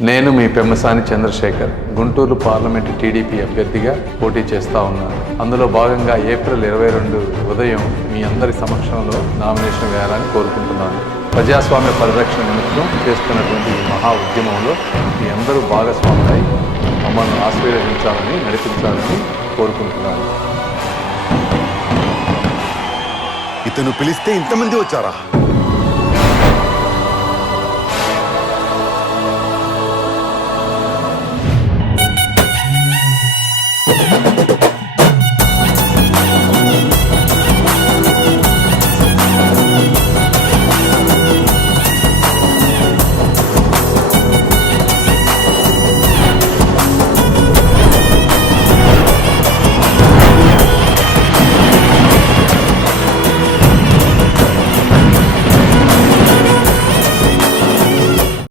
నేను మీ Pemmasani Chandrasekhar Guntur parliament TDP అభ్యర్థిగా పోటీ చేస్తా ఉన్నాను. అందులో భాగంగా ఏప్రిల్ 22 ఉదయం మీ అందరి సమక్షంలో నామినేషన్ వేయాలని కోరుకుంటున్నాను. ప్రజాస్వామ్య పరిరక్షణ నిమిత్తం చేస్తున్నటువంటి ఈ మహా ఉద్యమంలో మీ అందరూ భాగస్వాములై మమ్మల్ని ఆశీర్వదించాలని నడిపించాలని కోరుకుంటున్నాను. ఇతను పిలిస్తే ఇంతమంది వచ్చారా?